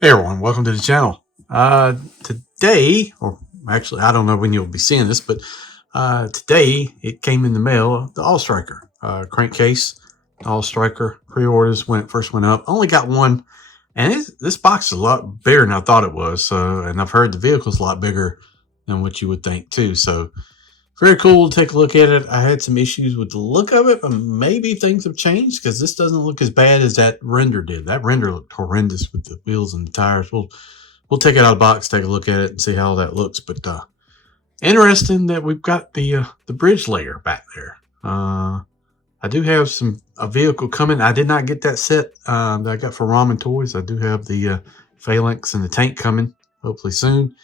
Hey everyone, welcome to the channel. Today, or actually I don't know when you'll be seeing this, but today it came in the mail, the All Striker crankcase. All Striker pre-orders when it first went up. Only got one, and this box is a lot bigger than I thought it was. So, and I've heard the vehicle's a lot bigger than what you would think too. So very cool to take a look at it. I had some issues with the look of it, but maybe things have changed because this doesn't look as bad as that render did. That render looked horrendous with the wheels and the tires. We'll take it out of the box, take a look at it, and see how that looks. But interesting that we've got the bridge layer back there. I do have a vehicle coming. I did not get that set that I got for Ramen Toys. I do have the phalanx and the tank coming, hopefully soon.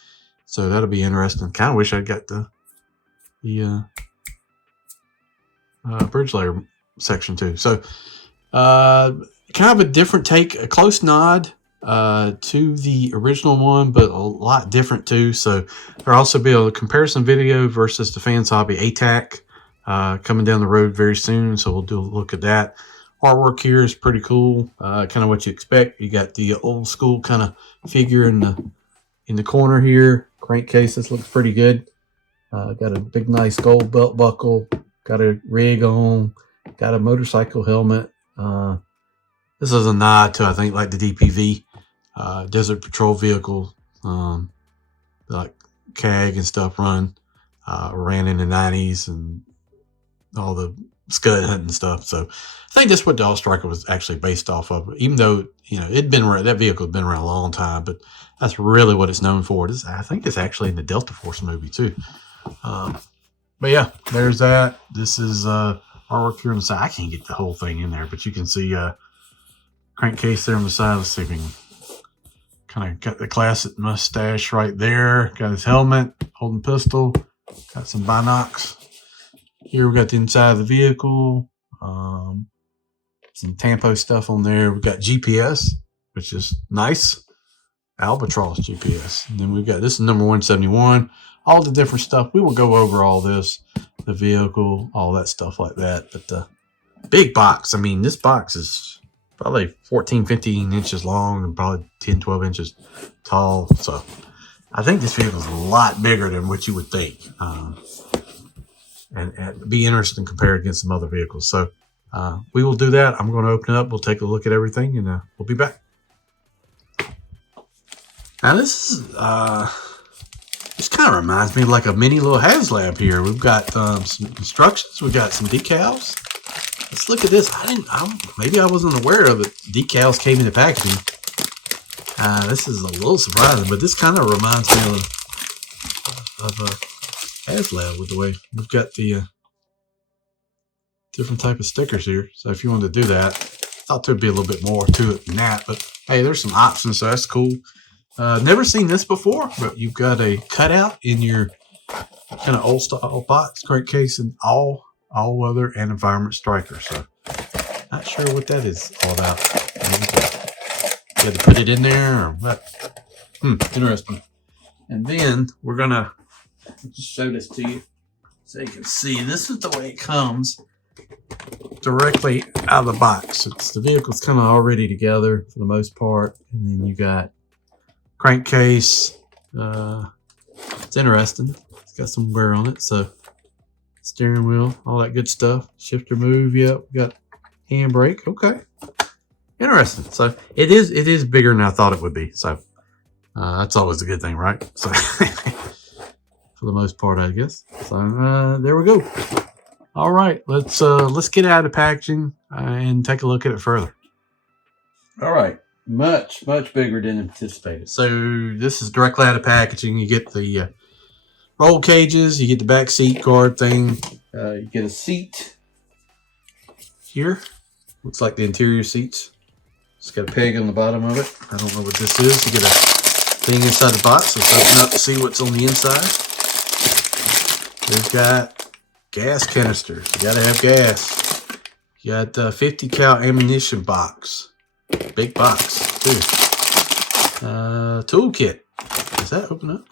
So that'll be interesting. Kind of wish I'd got the bridge layer section too. So kind of a different take, a close nod to the original one, but a lot different too. So there'll also be a comparison video versus the Fans Hobby ATAC coming down the road very soon. So we'll do a look at that. Artwork here is pretty cool, kind of what you expect. You got the old school kind of figure in the corner here. Crankcase, this looks pretty good. Got a big nice gold belt buckle, got a rig on, got a motorcycle helmet. This is a nod to, I think, like the DPV, Desert Patrol vehicle, like CAG and stuff ran in the 90s and all the scud hunting stuff. So I think that's what the All Striker was actually based off of, even though, you know, that vehicle had been around a long time, but that's really what it's known for. I think it's actually in the Delta Force movie too. But yeah, there's that. This is artwork here on the side. I can't get the whole thing in there, but you can see crankcase there on the side. Let's see if we can kind of got the classic mustache right there. Got his helmet, holding pistol. Got some binocs. Here we got the inside of the vehicle. Some Tampo stuff on there. We've got GPS, which is nice. Albatross GPS. And then we've got, this is number 171. All the different stuff. We will go over all this, the vehicle, all that stuff like that. But big box. I mean, this box is probably 14, 15 inches long and probably 10, 12 inches tall. So I think this vehicle is a lot bigger than what you would think. And it'd be interesting compared against some other vehicles. So we will do that. I'm going to open it up. We'll take a look at everything, and we'll be back. Now this is this kind of reminds me of like a mini little HasLab here. We've got some instructions. We've got some decals. Let's look at this. Maybe I wasn't aware of it. Decals came in the packaging. This is a little surprising, but this kind of reminds me of a HasLab with the way we've got the different type of stickers here. So if you wanted to do that, I thought there'd be a little bit more to it than that. But hey, there's some options, so that's cool. Never seen this before, but you've got a cutout in your kind of old style box, crankcase, and all weather and environment striker. So not sure what that is all about. You had to put it in there or what? Interesting. And then we're gonna just show this to you so you can see. This is the way it comes directly out of the box. The vehicle's kind of already together for the most part, and then you got crankcase. It's interesting. It's got some wear on it. So steering wheel, all that good stuff. Shifter move. Yep. We got handbrake. Okay. Interesting. So it is bigger than I thought it would be. So that's always a good thing, right? So for the most part, I guess. So there we go. All right. Let's get out of the packaging and take a look at it further. All right. Much bigger than anticipated. So this is directly out of packaging. You get the roll cages, you get the back seat guard thing, you get a seat here. Looks like the interior seats. It's got a peg on the bottom of it. I don't know what this is. You get a thing inside the box. Let's open up to see what's on the inside. We've got gas canisters. You gotta have gas. You got a 50 cal ammunition box. Big box too. Toolkit. Does that open up?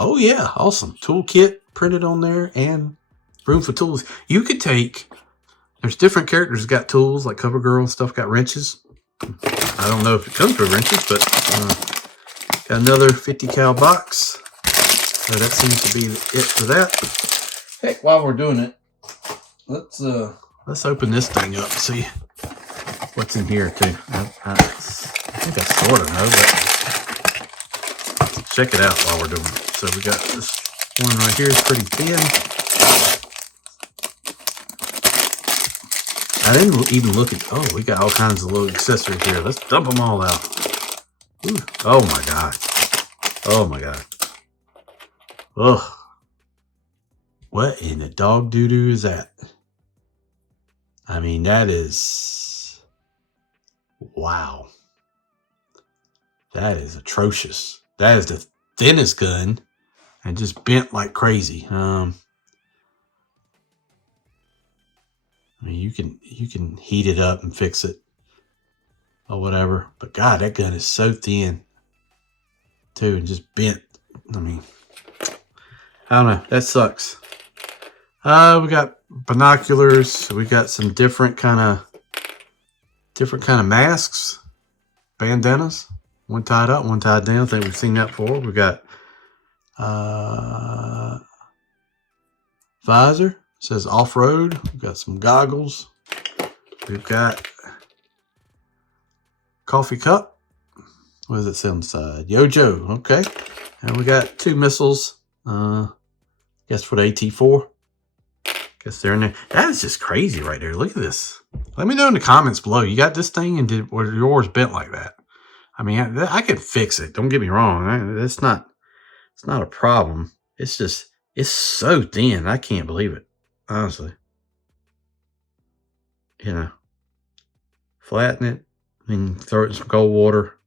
Oh yeah, awesome. Toolkit printed on there and room for tools. You could take, there's different characters got tools like CoverGirl and stuff, got wrenches. I don't know if it comes with wrenches, but got another 50 cal box. So that seems to be it for that. Heck, while we're doing it, let's open this thing up and see what's in here too. I think I sort of know, but check it out while we're doing it. So we got this one right here. It's pretty thin. I didn't even look at. Oh, we got all kinds of little accessories here. Let's dump them all out. Ooh. Oh my god. Oh my god. Ugh. What in the dog doo-doo is that? I mean, that is... Wow. That is atrocious. That is the thinnest gun and just bent like crazy. I mean, you can heat it up and fix it or whatever. But God, that gun is so thin too and just bent. I mean, I don't know. That sucks. We got binoculars. We got some different kind of masks, bandanas. One tied up, one tied down. I think we've seen that before. We got visor. It says off-road. We've got some goggles. We've got coffee cup. What does it say on the side? Yo-Jo. Okay. And we got 2 missiles. Guess for the AT-4. Guess they're in there. That is just crazy right there. Look at this. Let me know in the comments below. You got this thing and was yours bent like that? I mean, I can fix it. Don't get me wrong. It's not a problem. It's just, it's so thin. I can't believe it. Honestly. You know. Flatten it. And throw it in some cold water.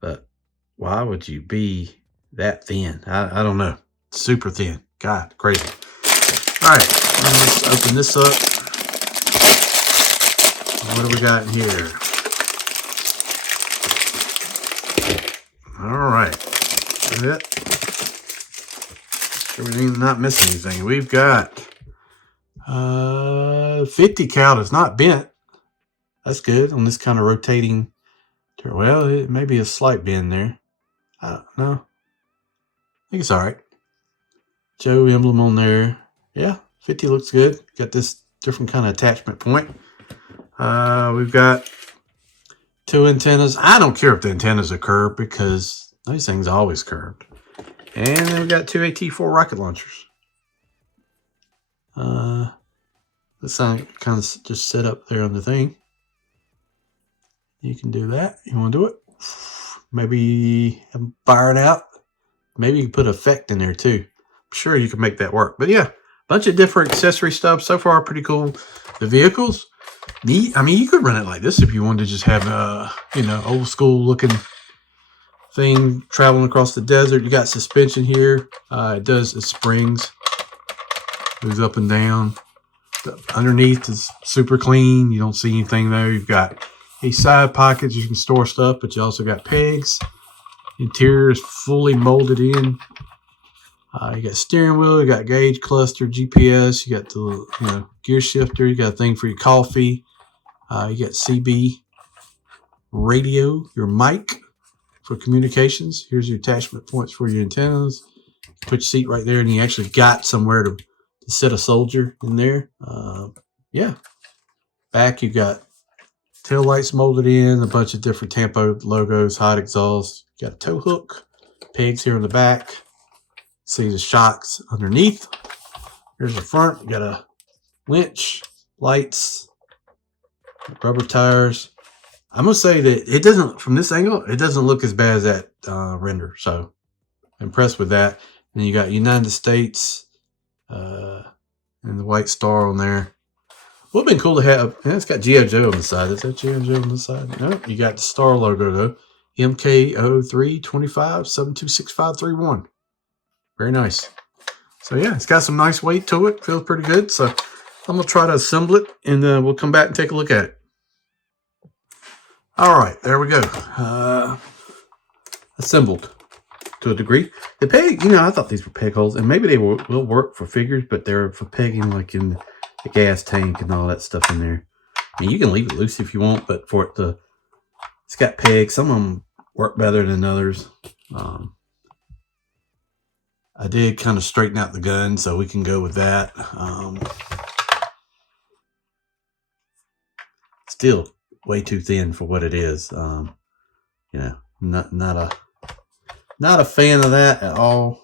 But why would you be that thin? I don't know. Super thin. God, crazy. Alright, let's open this up. What do we got in here? Alright. Everything's not missing anything. We've got 50 cal is not bent. That's good on this kind of rotating. Well, it may be a slight bend there. I don't know. I think it's alright. Joe emblem on there. Yeah, 50 looks good. Got this different kind of attachment point. We've got 2 antennas. I don't care if the antennas are curved because those things are always curved. And then we've got 2 AT-4 rocket launchers. This thing kind of just set up there on the thing. You can do that. You want to do it? Maybe fire it out. Maybe you can put effect in there too. I'm sure you can make that work. But yeah, bunch of different accessory stuff. So far, pretty cool. The vehicles, neat. I mean, you could run it like this if you wanted to just have a, you know, old school looking thing traveling across the desert. You got suspension here. It springs, moves up and down. The underneath is super clean. You don't see anything there. You've got these side pockets. You can store stuff, but you also got pegs. Interior is fully molded in. You got steering wheel, you got gauge cluster, GPS, you got the gear shifter, you got a thing for your coffee, you got CB radio, your mic for communications. Here's your attachment points for your antennas. Put your seat right there, and you actually got somewhere to set a soldier in there. Yeah. Back you got tail lights molded in, a bunch of different Tampo logos, hot exhaust. You got a tow hook, pegs here in the back. See the shocks underneath. Here's the front. You got a winch, lights, rubber tires. I'm gonna say that it doesn't, from this angle, it doesn't look as bad as that render. So impressed with that. And then you got United States and the white star on there. Would have been cool to have. And it's got G.I. Joe on the side. Is that G.I. Joe on the side? No, you got the star logo though. MK0325726531. Very nice. So yeah, it's got some nice weight to it. Feels pretty good. So I'm gonna try to assemble it, and we'll come back and take a look at it. All right, there we go. Assembled to a degree. The peg, I thought these were peg holes, and maybe they will work for figures, but they're for pegging like in the gas tank and all that stuff in there. I mean, you can leave it loose if you want, but for it to, it's got pegs. Some of them work better than others. I did kind of straighten out the gun, so we can go with that. Still way too thin for what it is. You know, not a fan of that at all.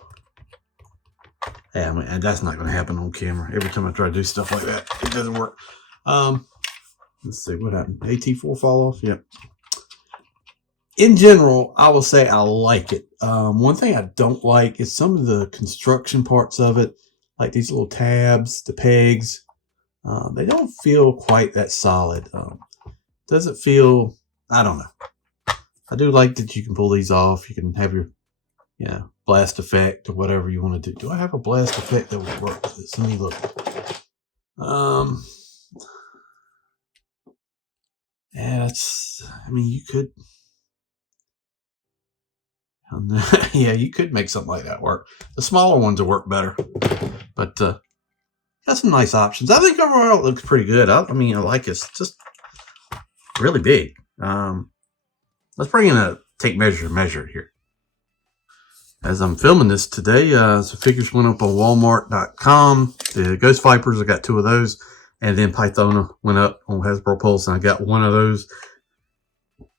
Yeah, I mean, and that's not going to happen on camera. Every time I try to do stuff like that, it doesn't work. Let's see what happened. AT4 fall off. Yep. In general, I will say I like it. One thing I don't like is some of the construction parts of it, like these little tabs, the pegs. They don't feel quite that solid. Doesn't feel, I don't know. I do like that you can pull these off. You can have your, blast effect or whatever you want to do. Do I have a blast effect that would work with this? Let me look. Yeah, you could. Yeah, you could make something like that work. The smaller ones will work better, but got some nice options. I think overall it looks pretty good. I mean, I like it. It's just really big. Let's bring in a tape measure here. As I'm filming this today, some figures went up on Walmart.com. The Ghost Vipers, I got 2 of those, and then Pythona went up on Hasbro Pulse, and I got 1 of those.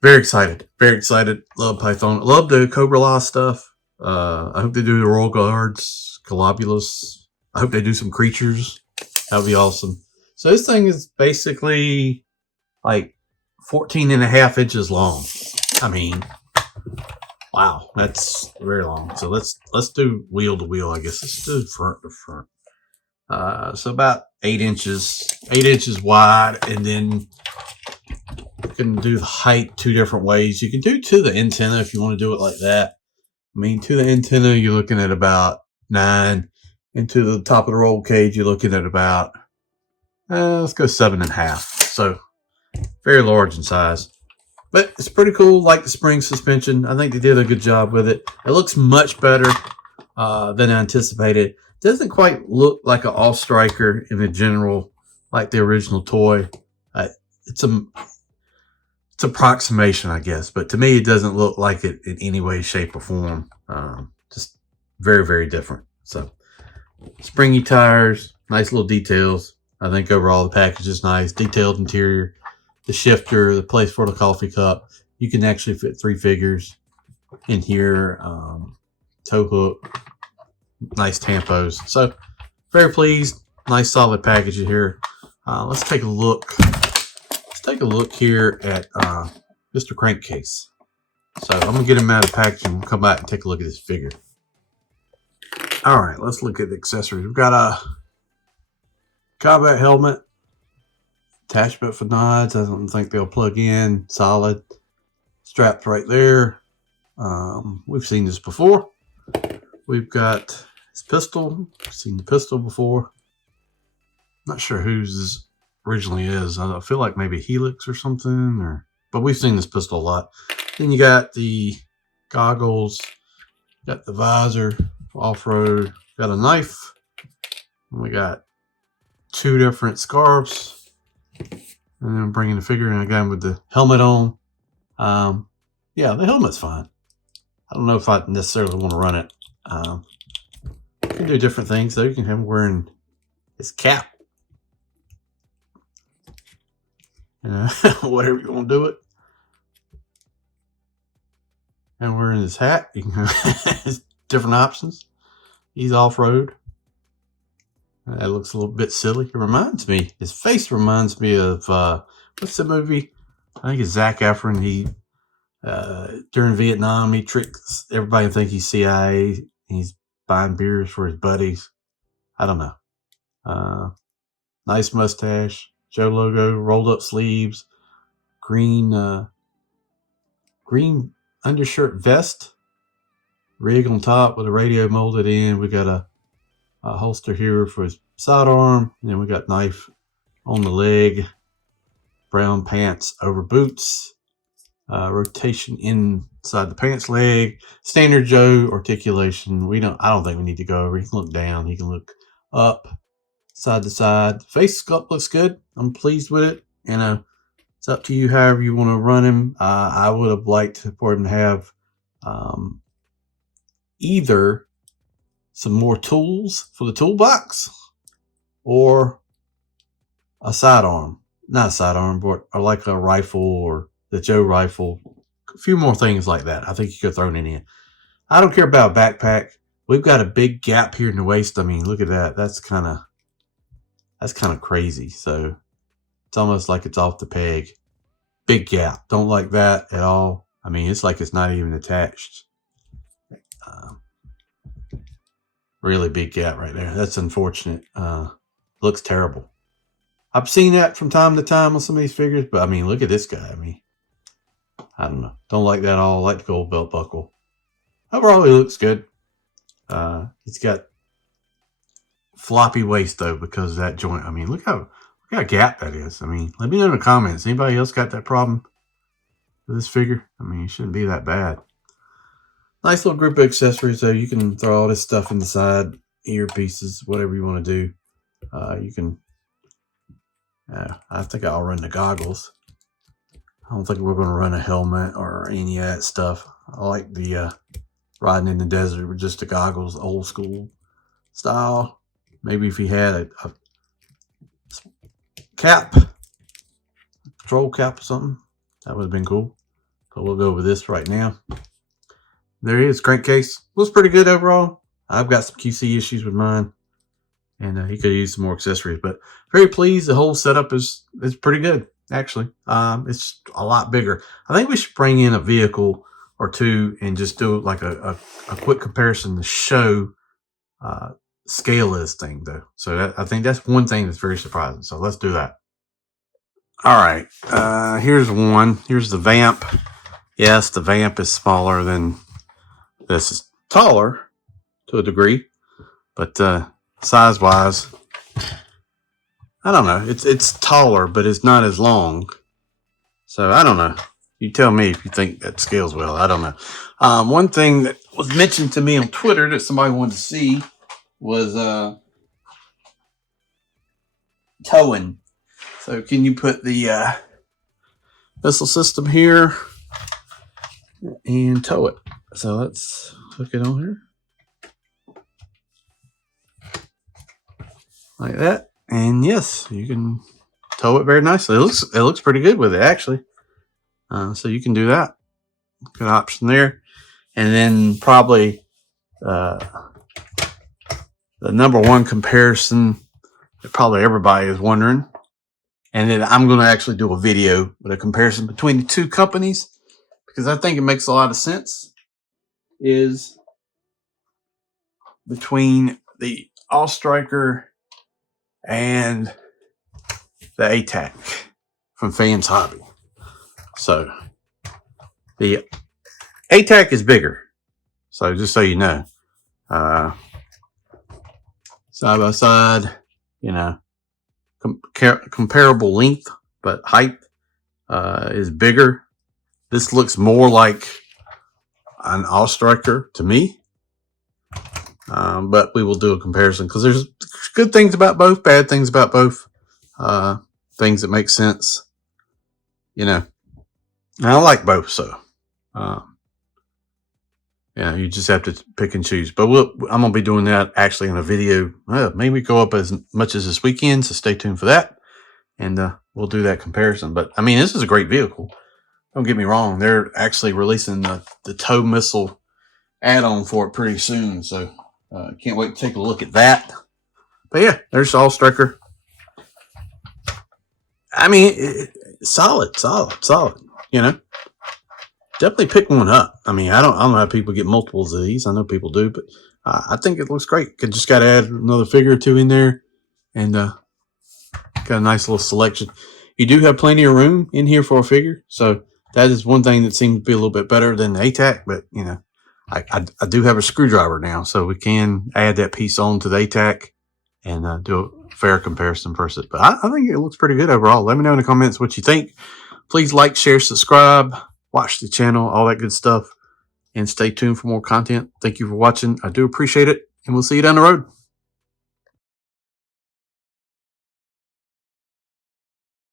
Very excited. Very excited. Love Pythona. Love the Cobra Law stuff. I hope they do the Royal Guards, Colobulus. I hope they do some creatures. That would be awesome. So this thing is basically like 14.5 inches long. I mean, wow, that's very long. So let's do wheel to wheel, I guess. Let's do front to front. So about 8 inches wide, and then you can do the height 2 different ways. You can do to the antenna if you want to do it like that. I mean, to the antenna, you're looking at about 9. And to the top of the roll cage, you're looking at about, let's go 7.5. So very large in size. But it's pretty cool. Like the spring suspension. I think they did a good job with it. It looks much better than I anticipated. It doesn't quite look like an All-Striker in the general, like the original toy. It's approximation, I guess. But to me, it doesn't look like it in any way, shape, or form. Just very, very different. So springy tires, nice little details. I think overall the package is nice. Detailed interior. The shifter, the place for the coffee cup. You can actually fit 3 figures in here. Tow hook. Nice tampos. So, very pleased. Nice solid package here. Let's take a look. Let's take a look here at Mr. Crankcase. So, I'm going to get him out of the package and we'll come back and take a look at this figure. Alright, let's look at the accessories. We've got a combat helmet. Attachment for nods. I don't think they'll plug in. Solid. Strapped right there. We've seen this before. We've got his pistol. We've seen the pistol before. Not sure whose this originally is. I feel like maybe Helix or something. But we've seen this pistol a lot. Then you got the goggles. Got the visor. Off-road. Got a knife. And we got 2 different scarves. And then I'm bringing the figure in again with the helmet on. Yeah, the helmet's fine. I don't know if I necessarily want to run it. You can do different things, though. You can have him wearing his cap. Whatever you want to do it. And wearing his hat. You can have different options. He's off-road. That looks a little bit silly. It reminds me, his face reminds me of, what's the movie? I think it's Zac Efron. He, during Vietnam, he tricks everybody and think he's CIA. He's buying beers for his buddies. I don't know. Nice mustache. Joe logo, rolled up sleeves. Green undershirt vest. Rig on top with a radio molded in. We got a holster here for his sidearm. And then we got knife on the leg. Brown pants over boots. Rotation inside the pants leg. Standard Joe articulation. I don't think we need to go over. He can look down. He can look up, side to side. Face sculpt looks good. I'm pleased with it. You know, it's up to you however you want to run him. I would have liked for him to have either some more tools for the toolbox or a sidearm. Not a sidearm, but or like a rifle or the Joe rifle. A few more things like that. I think you could throw it in. I don't care about a backpack. We've got a big gap here in the waist. I mean, look at that. That's kind of crazy. So it's almost like it's off the peg. Big gap. Don't like that at all. I mean, it's like it's not even attached. Really big gap right there. That's unfortunate. Looks terrible. I've seen that from time to time on some of these figures, but I mean, look at this guy. I mean, I don't know. Don't like that at all. I like the gold belt buckle. Overall, he looks good. He's got floppy waist though because of that joint. I mean, look how gap that is. I mean, let me know in the comments. Anybody else got that problem with this figure? I mean, it shouldn't be that bad. Nice little group of accessories though. You can throw all this stuff in the side, earpieces, whatever you want to do. You can. I think I'll run the goggles. I don't think we're going to run a helmet or any of that stuff. I like the riding in the desert with just the goggles, old school style. Maybe if he had a cap, patrol cap or something, that would have been cool. But we'll go with this right now. There he is, Crankcase. Looks pretty good overall. I've got some QC issues with mine. And he could use some more accessories. But very pleased. The whole setup is pretty good, actually. It's a lot bigger. I think we should bring in a vehicle or two and just do like a quick comparison to show scale of this thing, though. So I think that's one thing that's very surprising. So let's do that. All right. Here's one. Here's the Vamp. Yes, the Vamp is smaller than this. Is taller to a degree. But size-wise, I don't know. It's taller, but it's not as long. So I don't know. You tell me if you think that scales well. I don't know. One thing that was mentioned to me on Twitter that somebody wanted to see was towing. So can you put the missile system here and tow it? So let's hook it on here. Like that. And yes, you can tow it very nicely. It looks pretty good with it, actually. So you can do that. Good option there. And then probably the number one comparison that probably everybody is wondering. And then I'm going to actually do a video with a comparison between the two companies because I think it makes a lot of sense. Is between the All-Striker and the ATAC from Fans Hobby. So the ATAC is bigger. So just so you know, side by side, you know, comparable length, but height is bigger. This looks more like an All-Striker to me. But we will do a comparison because there's good things about both, bad things about both, things that make sense, you know. And I like both, so yeah, you just have to pick and choose. But I'm gonna be doing that actually in a video. Maybe go up as much as this weekend, so stay tuned for that, and we'll do that comparison. But I mean, this is a great vehicle. Don't get me wrong; they're actually releasing the tow missile add-on for it pretty soon, so. Can't wait to take a look at that. But yeah, there's All-Striker. I mean, solid. You know, definitely pick one up. I mean, I don't know how people get multiples of these. I know people do, but I think it looks great. Just got to add another figure or two in there, and got a nice little selection. You do have plenty of room in here for a figure, so that is one thing that seems to be a little bit better than the ATAC. But you know. I do have a screwdriver now, so we can add that piece on to the ATAC and do a fair comparison versus. But I think it looks pretty good overall. Let me know in the comments what you think. Please like, share, subscribe, watch the channel, all that good stuff, and stay tuned for more content. Thank you for watching. I do appreciate it, and we'll see you down the road.